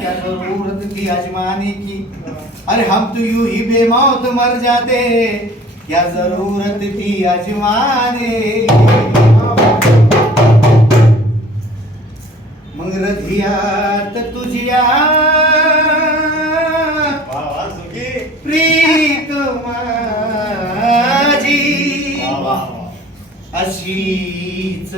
क्या जरूरत थी आजमाने की, अरे हम तो यूं ही बेमौत मर जाते, क्या जरूरत थी आजमाने की. मग हृदयात तुझ्या प्रीत माझी अशीच